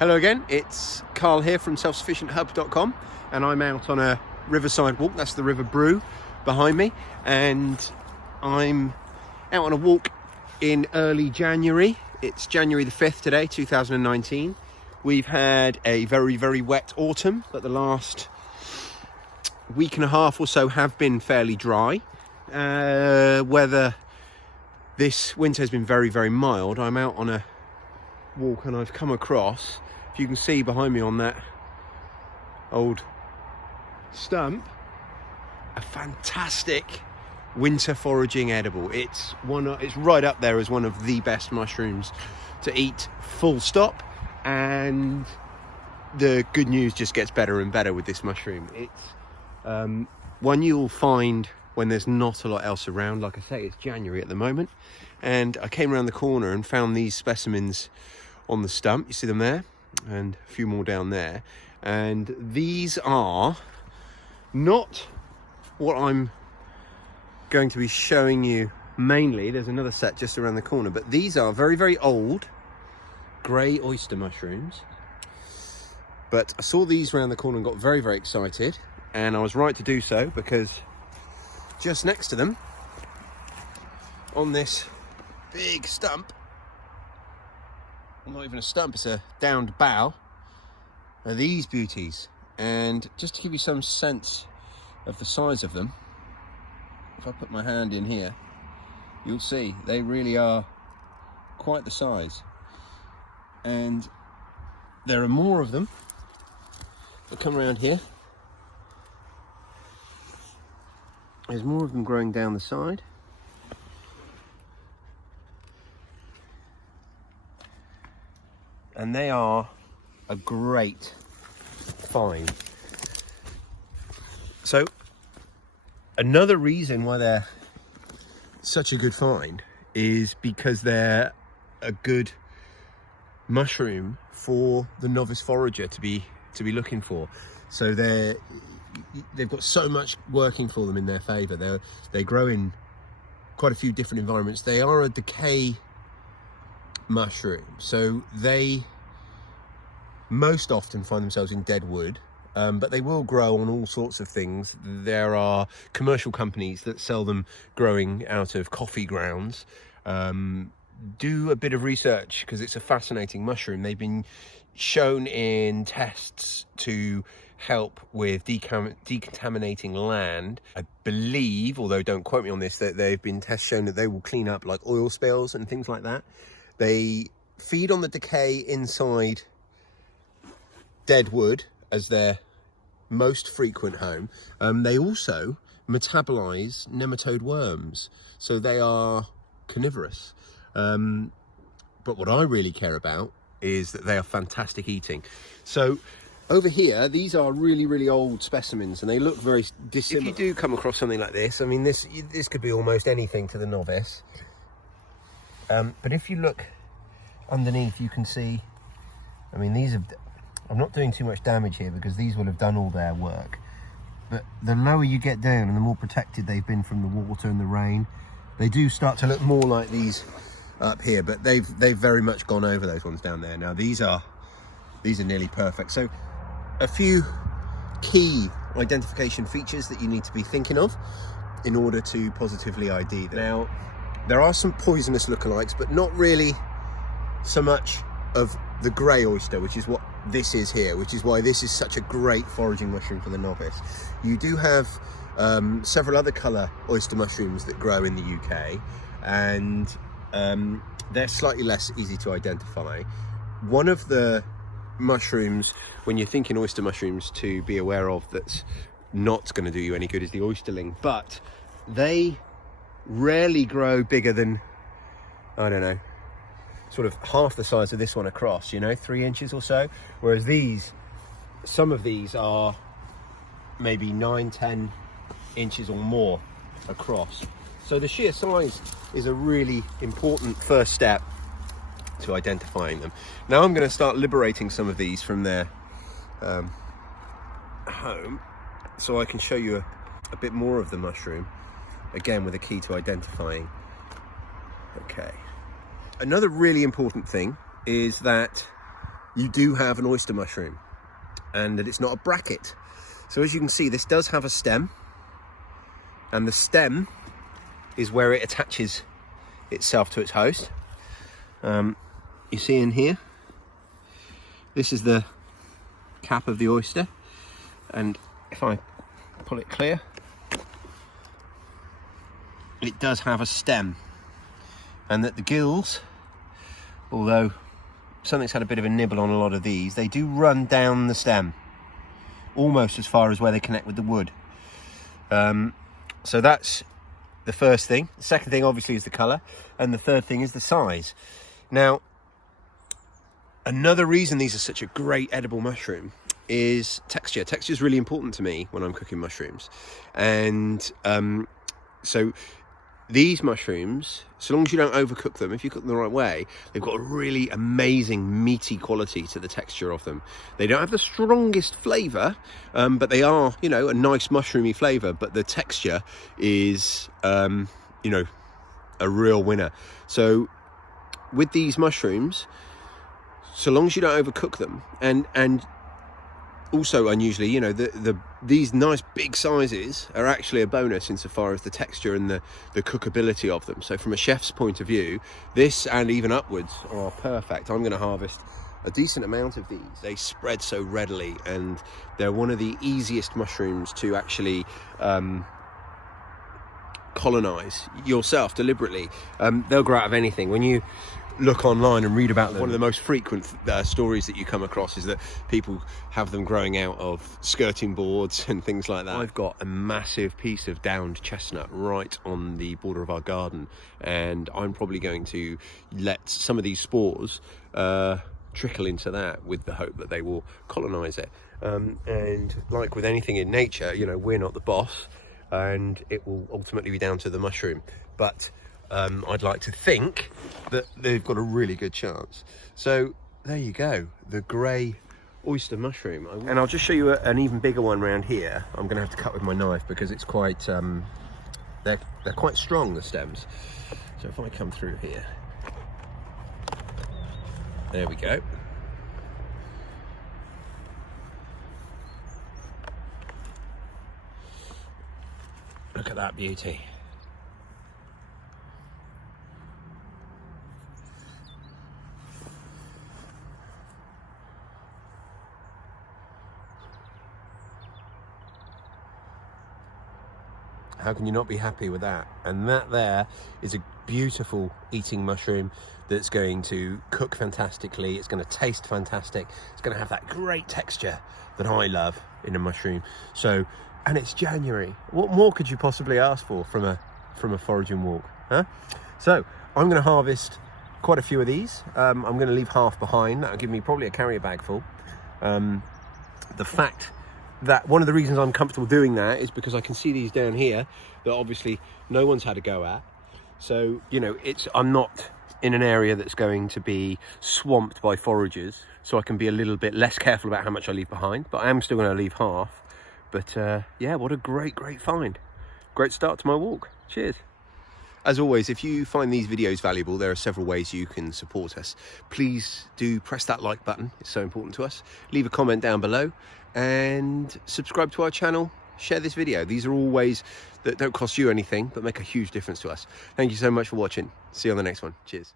Hello again, it's Carl here from selfsufficienthub.com, and I'm out on a riverside walk. That's the River Brew behind me, and I'm out on a walk in early January. It's January the 5th today, 2019. We've had a very, very wet autumn, but the last week and a half or so have been fairly dry. Weather this winter has been very, very mild. I'm out on a walk and I've come across, if you can see behind me on that old stump, a fantastic winter foraging edible. It's right up there as one of the best mushrooms to eat, full stop. And the good news just gets better and better with this mushroom. It's one you'll find when there's not a lot else around. Like I say, it's January at the moment, and I came around the corner and found these specimens on the stump. You see them there, and a few more down there. And these are not what I'm going to be showing you mainly. There's another set just around the corner, but these are very, very old grey oyster mushrooms. But I saw these around the corner and got very, very excited, and I was right to do so, because just next to them on this big stump, not even a stump, it's a downed bough, are these beauties. And just to give you some sense of the size of them, if I put my hand in here, you'll see they really are quite the size. And there are more of them. I'll come around here. There's more of them growing down the side. And they are a great find. So another reason why they're such a good find is because they're a good mushroom for the novice forager to be looking for. So they've got so much working for them in their favor. They grow in quite a few different environments. They are a decay mushroom, so they most often find themselves in dead wood, but they will grow on all sorts of things. There are commercial companies that sell them growing out of coffee grounds. Do a bit of research, because it's a fascinating mushroom. They've been shown in tests to help with decontaminating land. I believe, although don't quote me on this, that they've been tests shown that they will clean up like oil spills and things like that. They feed on the decay inside dead wood as their most frequent home. They also metabolize nematode worms, so they are carnivorous. But what I really care about is that they are fantastic eating. So over here, these are really, really old specimens, and they look very dissimilar. If you do come across something like this, I mean, this could be almost anything to the novice. But if you look underneath, you can see, I mean, I'm not doing too much damage here because these will have done all their work. But the lower you get down and the more protected they've been from the water and the rain, they do start to look more like these up here, but they've very much gone over those ones down there. Now these are nearly perfect. So a few key identification features that you need to be thinking of in order to positively ID them. Now there are some poisonous lookalikes, but not really so much of the grey oyster, which is what this is here, which is why this is such a great foraging mushroom for the novice. You do have several other colour oyster mushrooms that grow in the UK, and they're slightly less easy to identify. One of the mushrooms, when you're thinking oyster mushrooms, to be aware of that's not going to do you any good is the oysterling, but they rarely grow bigger than, I don't know, sort of half the size of this one across, 3 inches or so, whereas some of these are maybe 9-10 inches or more across. So the sheer size is a really important first step to identifying them. Now I'm going to start liberating some of these from their home, so I can show you a bit more of the mushroom, again with a key to identifying. Okay. Another really important thing is that you do have an oyster mushroom, and that it's not a bracket. So as you can see, this does have a stem, and the stem is where it attaches itself to its host. You see in here, this is the cap of the oyster, and if I pull it clear, it does have a stem, and that the gills, although something's had a bit of a nibble on a lot of these, they do run down the stem almost as far as where they connect with the wood. So that's the first thing. The second thing obviously is the colour, and the third thing is the size. Now, another reason these are such a great edible mushroom is texture. Texture is really important to me when I'm cooking mushrooms, and so these mushrooms, so long as you don't overcook them, if you cook them the right way, they've got a really amazing meaty quality to the texture of them. They don't have the strongest flavour, but they are, you know, a nice mushroomy flavour, but the texture is, you know, a real winner. So with these mushrooms, so long as you don't overcook them, and also unusually, you know, these nice big sizes are actually a bonus insofar as the texture and the cookability of them. So from a chef's point of view, this and even upwards are perfect. I'm going to harvest a decent amount of these. They spread so readily, and they're one of the easiest mushrooms to actually colonize yourself deliberately. They'll grow out of anything. When you look online and read about them, one of the most frequent stories that you come across is that people have them growing out of skirting boards and things like that. I've got a massive piece of downed chestnut right on the border of our garden, and I'm probably going to let some of these spores trickle into that with the hope that they will colonize it. And like with anything in nature, you know, we're not the boss, and it will ultimately be down to the mushroom. But I'd like to think that they've got a really good chance. So there you go, the grey oyster mushroom. And I'll just show you an even bigger one around here. I'm going to have to cut with my knife because it's quite, they're quite strong, the stems. So if I come through here, there we go. Look at that beauty. How can you not be happy with that? And that there is a beautiful eating mushroom that's going to cook fantastically. It's going to taste fantastic. It's going to have that great texture that I love in a mushroom. So, and it's January. What more could you possibly ask for from a foraging walk, huh? So I'm going to harvest quite a few of these. I'm going to leave half behind. That'll give me probably a carrier bag full. The fact that one of the reasons I'm comfortable doing that is because I can see these down here that obviously no one's had a go at. So, you know, I'm not in an area that's going to be swamped by foragers, so I can be a little bit less careful about how much I leave behind, but I am still going to leave half. But yeah, what a great find. Great start to my walk. Cheers. As always, if you find these videos valuable, there are several ways you can support us. Please do press that like button, it's so important to us. Leave a comment down below and subscribe to our channel. Share this video. These are all ways that don't cost you anything but make a huge difference to us. Thank you so much for watching. See you on the next one. Cheers.